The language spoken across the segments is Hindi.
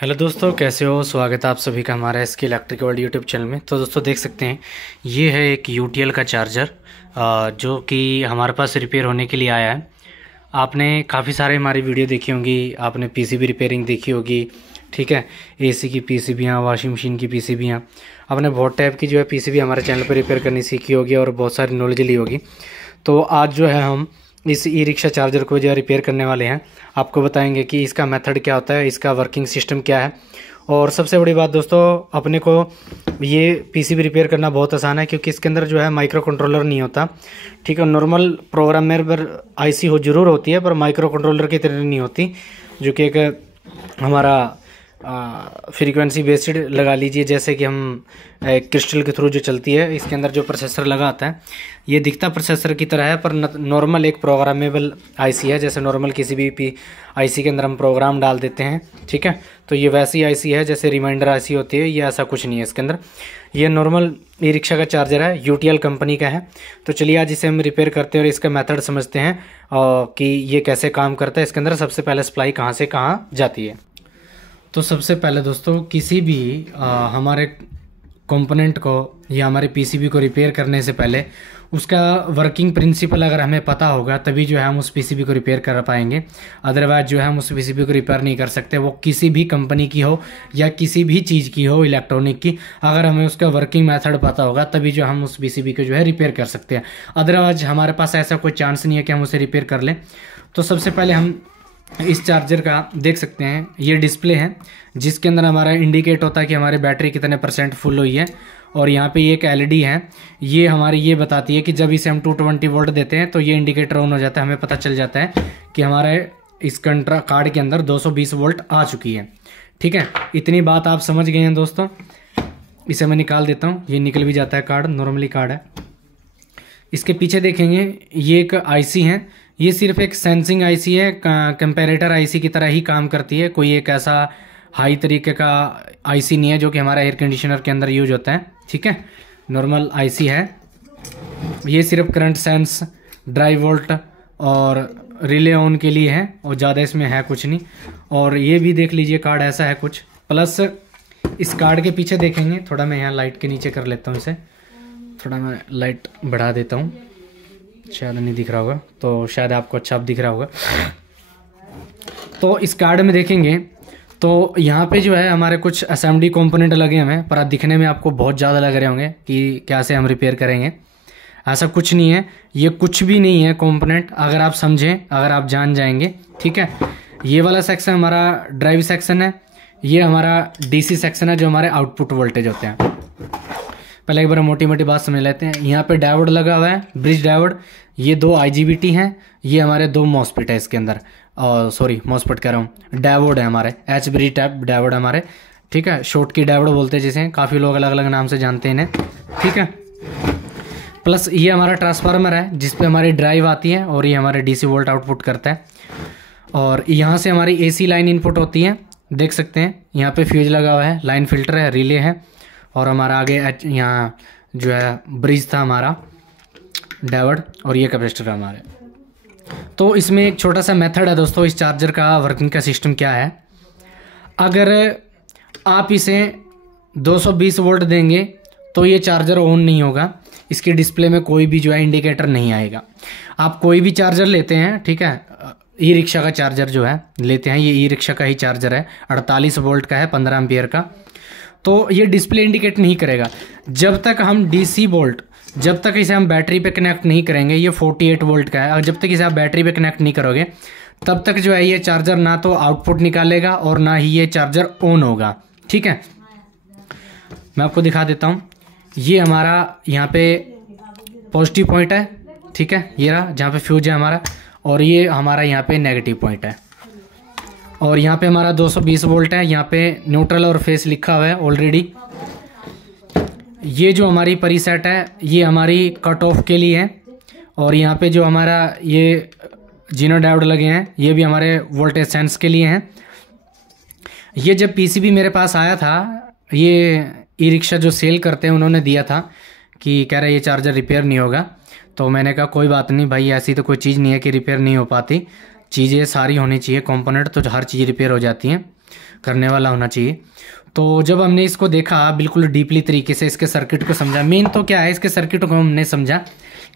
हेलो दोस्तों, कैसे हो। स्वागत है आप सभी का हमारा SK electric world YouTube channel में। तो दोस्तों देख सकते हैं ये है एक यूटीएल का चार्जर जो कि हमारे पास रिपेयर होने के लिए आया है। आपने काफ़ी सारे हमारी वीडियो देखी होंगी, आपने पीसीबी रिपेयरिंग देखी होगी, ठीक है। एसी की पीसीबियाँ, वॉशिंग मशीन की पीसीबियाँ, आपने बहुत टाइप की जो है पीसीबी हमारे चैनल पर रिपेयर करनी सीखी होगी और बहुत सारी नॉलेज ली होगी। तो आज जो है हम इस ई रिक्शा चार्जर को जो है रिपेयर करने वाले हैं। आपको बताएंगे कि इसका मेथड क्या होता है, इसका वर्किंग सिस्टम क्या है। और सबसे बड़ी बात दोस्तों, अपने को ये पीसीबी रिपेयर करना बहुत आसान है क्योंकि इसके अंदर जो है माइक्रो कंट्रोलर नहीं होता, ठीक है। नॉर्मल प्रोग्रामर पर आईसी हो जरूर होती है, पर माइक्रो कंट्रोलर की तरह नहीं होती, जो कि एक हमारा फ्रीक्वेंसी बेस्ड लगा लीजिए, जैसे कि हम क्रिस्टल के थ्रू जो चलती है। इसके अंदर जो प्रोसेसर लगा आता है ये दिखता प्रोसेसर की तरह है, पर नॉर्मल एक प्रोग्रामेबल आईसी है। जैसे नॉर्मल किसी भी आईसी के अंदर हम प्रोग्राम डाल देते हैं, ठीक है। तो ये वैसी आईसी है जैसे रिमाइंडर आईसी होती है, ये ऐसा कुछ नहीं है इसके अंदर। ये नॉर्मल ई रिक्शा का चार्जर है, यूटीएल कंपनी का है। तो चलिए आज इसे हम रिपेयर करते हैं और इसका मेथड समझते हैं कि ये कैसे काम करता है। इसके अंदर सबसे पहले सप्लाई कहाँ से कहाँ जाती है। तो सबसे पहले दोस्तों, किसी भी हमारे कंपोनेंट को या हमारे पीसीबी को रिपेयर करने से पहले उसका वर्किंग प्रिंसिपल अगर हमें पता होगा तभी जो है हम उस पीसीबी को रिपेयर कर पाएंगे। अदरवाइज जो है हम उस पीसीबी को रिपेयर नहीं कर सकते, वो किसी भी कंपनी की हो या किसी भी चीज़ की हो इलेक्ट्रॉनिक की। अगर हमें उसका वर्किंग मेथड पता होगा तभी जो हम उस पीसीबी को जो है रिपेयर कर सकते हैं। अदरवाइज हमारे पास ऐसा कोई चांस नहीं है कि हम उसे रिपेयर कर लें। तो सबसे पहले हम इस चार्जर का देख सकते हैं, ये डिस्प्ले है जिसके अंदर हमारा इंडिकेट होता है कि हमारी बैटरी कितने % फुल हुई है। और यहाँ पे एक एलईडी है, ये हमारी ये बताती है कि जब इसे हम 220 वोल्ट देते हैं तो ये इंडिकेटर ऑन हो जाता है, हमें पता चल जाता है कि हमारे इस कंट्रा कार्ड के अंदर 220 वोल्ट आ चुकी है, ठीक है। इतनी बात आप समझ गए हैं दोस्तों। इसे मैं निकाल देता हूँ, ये निकल भी जाता है कार्ड, नॉर्मली कार्ड है। इसके पीछे देखेंगे ये एक आईसी है, ये सिर्फ एक सेंसिंग आईसी है, कंपैरेटर आईसी की तरह ही काम करती है। कोई एक ऐसा हाई तरीके का आईसी नहीं है जो कि हमारा एयर कंडीशनर के अंदर यूज होता है, ठीक है। नॉर्मल आईसी है, ये सिर्फ करंट सेंस, ड्राई वोल्ट और रिले ऑन के लिए है, और ज़्यादा इसमें है कुछ नहीं। और ये भी देख लीजिए कार्ड ऐसा है कुछ। प्लस इस कार्ड के पीछे देखेंगे, थोड़ा मैं यहाँ लाइट के नीचे कर लेता हूँ इसे, थोड़ा मैं लाइट बढ़ा देता हूँ, शायद नहीं दिख रहा होगा, तो शायद आपको अच्छा अब दिख रहा होगा। तो इस कार्ड में देखेंगे तो यहाँ पे जो है हमारे कुछ असेंबली कंपोनेंट लगे हमें, पर दिखने में आपको बहुत ज़्यादा लग रहे होंगे कि कैसे हम रिपेयर करेंगे। ऐसा कुछ नहीं है, ये कुछ भी नहीं है कंपोनेंट, अगर आप समझें, अगर आप जान जाएंगे, ठीक है। ये वाला सेक्शन हमारा ड्राइव सेक्शन है, ये हमारा डीसी सेक्शन है जो हमारे आउटपुट वोल्टेज होते हैं। पहले एक बार मोटी मोटी बात समझ लेते हैं। यहाँ पे डायोड लगा हुआ है, ब्रिज डायोड, ये 2 आईजीबीटी हैं, ये हमारे 2 मॉसफेट है इसके अंदर, और सॉरी मॉसफेट कह रहा हूँ, डायोड है हमारे, एच ब्रिज टाइप डायोड हमारे, ठीक है। शॉर्ट की डायोड बोलते हैं जिसे, काफ़ी लोग अलग अलग नाम से जानते हैं इन्हें, ठीक है। प्लस ये हमारा ट्रांसफार्मर है जिसपे हमारी ड्राइव आती है और ये हमारे डीसी वोल्ट आउटपुट करता है। और यहाँ से हमारी एसी लाइन इनपुट होती है, देख सकते हैं यहाँ पे फ्यूज लगा हुआ है, लाइन फिल्टर है, रिले है, और हमारा आगे यहाँ जो है ब्रिज था हमारा डायोड, और ये कैपेसिटर है हमारे। तो इसमें एक छोटा सा मेथड है दोस्तों, इस चार्जर का वर्किंग का सिस्टम क्या है। अगर आप इसे 220 वोल्ट देंगे तो ये चार्जर ऑन नहीं होगा, इसके डिस्प्ले में कोई भी जो है इंडिकेटर नहीं आएगा। आप कोई भी चार्जर लेते हैं, ठीक है, ई रिक्शा का चार्जर जो है लेते हैं, ये ई रिक्शा का ही चार्जर है, 48 वोल्ट का है, 15 एम्पियर का। तो ये डिस्प्ले इंडिकेट नहीं करेगा जब तक हम डीसी वोल्ट, जब तक इसे हम बैटरी पे कनेक्ट नहीं करेंगे। ये 48 वोल्ट का है, और जब तक इसे आप बैटरी पे कनेक्ट नहीं करोगे तब तक जो है ये चार्जर ना तो आउटपुट निकालेगा और ना ही ये चार्जर ऑन होगा, ठीक है। मैं आपको दिखा देता हूँ, ये हमारा यहाँ पे पॉजिटिव पॉइंट है, ठीक है, ये रहा जहाँ पे फ्यूज है हमारा, और ये हमारा यहाँ पे नेगेटिव पॉइंट है, और यहाँ पे हमारा 220 वोल्ट है। यहाँ पे न्यूट्रल और फेस लिखा हुआ है ऑलरेडी। ये जो हमारी प्रीसेट है ये हमारी कट ऑफ के लिए है, और यहाँ पे जो हमारा ये जीनो डायोड लगे हैं ये भी हमारे वोल्टेज सेंस के लिए हैं। ये जब पीसीबी मेरे पास आया था, ये ई रिक्शा जो सेल करते हैं उन्होंने दिया था कि कह रहे ये चार्जर रिपेयर नहीं होगा। तो मैंने कहा कोई बात नहीं भाई, ऐसी तो कोई चीज़ नहीं है कि रिपेयर नहीं हो पाती, चीज़ें सारी होनी चाहिए कंपोनेंट, तो हर चीज़ रिपेयर हो जाती हैं। करने वाला होना चाहिए। तो जब हमने इसको देखा बिल्कुल डीपली तरीके से, इसके सर्किट को समझा, मेन तो क्या है इसके सर्किट को हमने समझा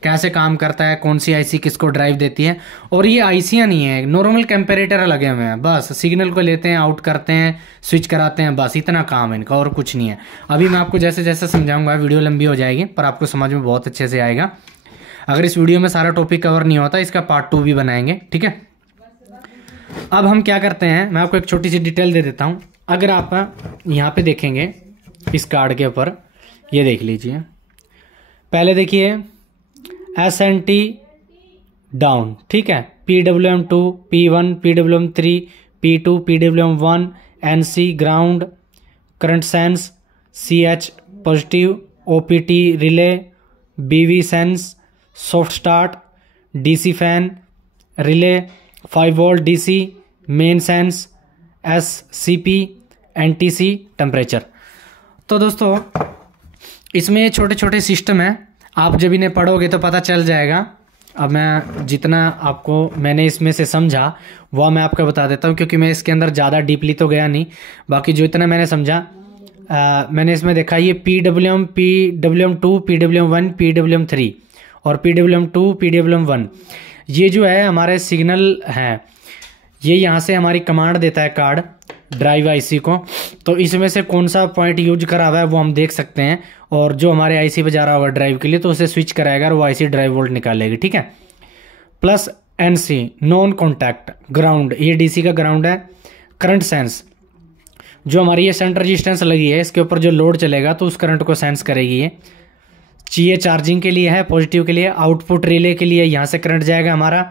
कैसे काम करता है, कौन सी आईसी किसको ड्राइव देती है। और ये आईसियाँ नहीं है, नॉर्मल कंपेरेटर लगे हुए हैं, बस सिग्नल को लेते हैं, आउट करते हैं, स्विच कराते हैं, बस इतना काम है इनका और कुछ नहीं है। अभी मैं आपको जैसे जैसे समझाऊंगा वीडियो लंबी हो जाएगी पर आपको समझ में बहुत अच्छे से आएगा। अगर इस वीडियो में सारा टॉपिक कवर नहीं होता इसका पार्ट 2 भी बनाएंगे, ठीक है। अब हम क्या करते हैं, मैं आपको एक छोटी सी डिटेल दे देता हूँ। अगर आप यहाँ पे देखेंगे इस कार्ड के ऊपर, ये देख लीजिए, पहले देखिए SNT डाउन, ठीक है, PWM2, P1, PWM3, P2, PWM1, NC ground, current sense, CH positive, OPT relay, BV sense, soft start, DC fan relay, 5 volt DC main sense, SCP, NTC temperature. तो दोस्तों इसमें छोटे छोटे सिस्टम है, आप जब इन्हें पढ़ोगे तो पता चल जाएगा। अब मैं जितना आपको मैंने इसमें से समझा वह मैं आपको बता देता हूँ, क्योंकि मैं इसके अंदर ज़्यादा डीपली तो गया नहीं। बाकी जो इतना मैंने समझा, मैंने इसमें देखा ये PWM, PWM2, PWM1, PWM3 और PWM2, PWM1, ये जो है हमारे सिग्नल हैं, ये यहाँ से हमारी कमांड देता है कार्ड ड्राइव आईसी को। तो इसमें से कौन सा पॉइंट यूज करा हुआ है वो हम देख सकते हैं, और जो हमारे आईसी पे जा रहा होगा ड्राइव के लिए तो उसे स्विच कराएगा और वो आईसी ड्राइव वोल्ट निकालेगी, ठीक है। Plus NC non contact ground, ये DC का ग्राउंड है। करंट सेंस, जो हमारी ये सेंटर रेजिस्टेंस लगी है इसके ऊपर जो लोड चलेगा तो उस करंट को सेंस करेगी ये चार्जिंग के लिए है, पॉजिटिव के लिए। आउटपुट रिले के लिए यहाँ से करंट जाएगा हमारा।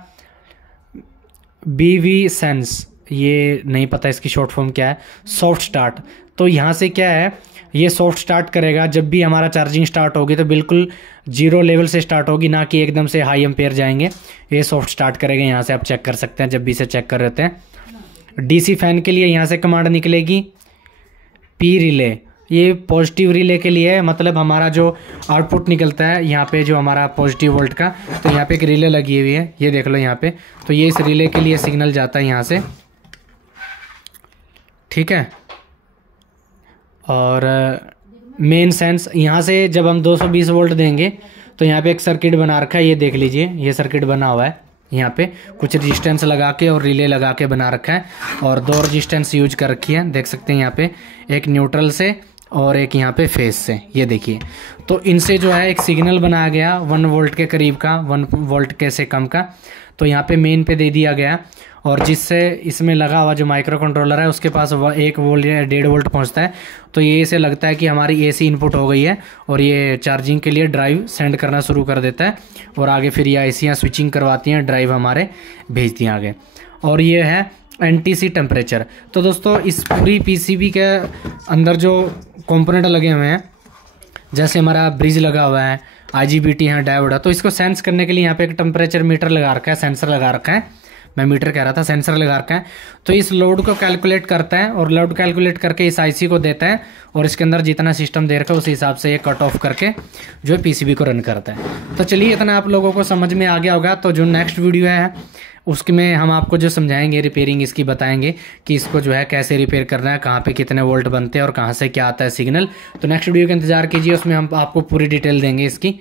BV सेंस, ये नहीं पता इसकी शॉर्ट फॉर्म क्या है। सॉफ्ट स्टार्ट, तो यहाँ से क्या है, ये सॉफ्ट स्टार्ट करेगा जब भी हमारा चार्जिंग स्टार्ट होगी तो बिल्कुल 0 लेवल से स्टार्ट होगी, ना कि एकदम से हाई एम्पेयर जाएंगे। ये सॉफ्ट स्टार्ट करेगा, यहाँ से आप चेक कर सकते हैं जब भी इसे चेक कर रहे हैं। DC फैन के लिए यहाँ से कमांड निकलेगी P रिले, ये पॉजिटिव रिले के लिए है, मतलब हमारा जो आउटपुट निकलता है यहाँ पे जो हमारा पॉजिटिव वोल्ट का, तो यहाँ पे एक रिले लगी हुई है, ये देख लो यहाँ पे। तो ये इस रिले के लिए सिग्नल जाता है यहाँ से, ठीक है। और मेन सेंस, यहाँ से जब हम 220 वोल्ट देंगे तो यहाँ पे एक सर्किट बना रखा है, ये देख लीजिए, ये सर्किट बना हुआ है। यहाँ पे कुछ रेजिस्टेंस लगा के और रिले लगा के बना रखा है, और 2 रेजिस्टेंस यूज कर रखी है, देख सकते हैं यहाँ पे, एक न्यूट्रल से और एक यहाँ पे फेस से, ये देखिए। तो इनसे जो है एक सिग्नल बनाया गया 1 वोल्ट के करीब का, 1 वोल्ट के से कम का, तो यहाँ पे मेन पे दे दिया गया। और जिससे इसमें लगा हुआ जो माइक्रो कंट्रोलर है उसके पास 1 वोल्ट या 1.5 वोल्ट पहुँचता है, तो ये इसे लगता है कि हमारी AC इनपुट हो गई है और ये चार्जिंग के लिए ड्राइव सेंड करना शुरू कर देता है, और आगे फिर ये आईसियाँ स्विचिंग करवाती हैं, ड्राइव हमारे भेजती हैं आगे। और ये है NTC टेम्परेचर। तो दोस्तों इस पूरी PCB के अंदर जो कंपोनेंट लगे हुए हैं, जैसे हमारा ब्रिज लगा हुआ है, IGBT है, डायोड है, तो इसको सेंस करने के लिए यहाँ पे एक टेम्परेचर मीटर लगा रखा है, सेंसर लगा रखा है, मैं मीटर कह रहा था, सेंसर लगा रखा है। तो इस लोड को कैलकुलेट करता है और लोड कैलकुलेट करके इस आईसी को देता है, और इसके अंदर जितना सिस्टम दे रखा है उस हिसाब से ये कट ऑफ करके जो है PCB को रन करता है। तो चलिए इतना आप लोगों को समझ में आ गया होगा। तो जो नेक्स्ट वीडियो है उसमें हम आपको जो समझाएंगे, रिपेयरिंग इसकी बताएंगे कि इसको जो है कैसे रिपेयर करना है, कहाँ पे कितने वोल्ट बनते हैं और कहाँ से क्या आता है सिग्नल। तो नेक्स्ट वीडियो का इंतजार कीजिए, उसमें हम आपको पूरी डिटेल देंगे इसकी।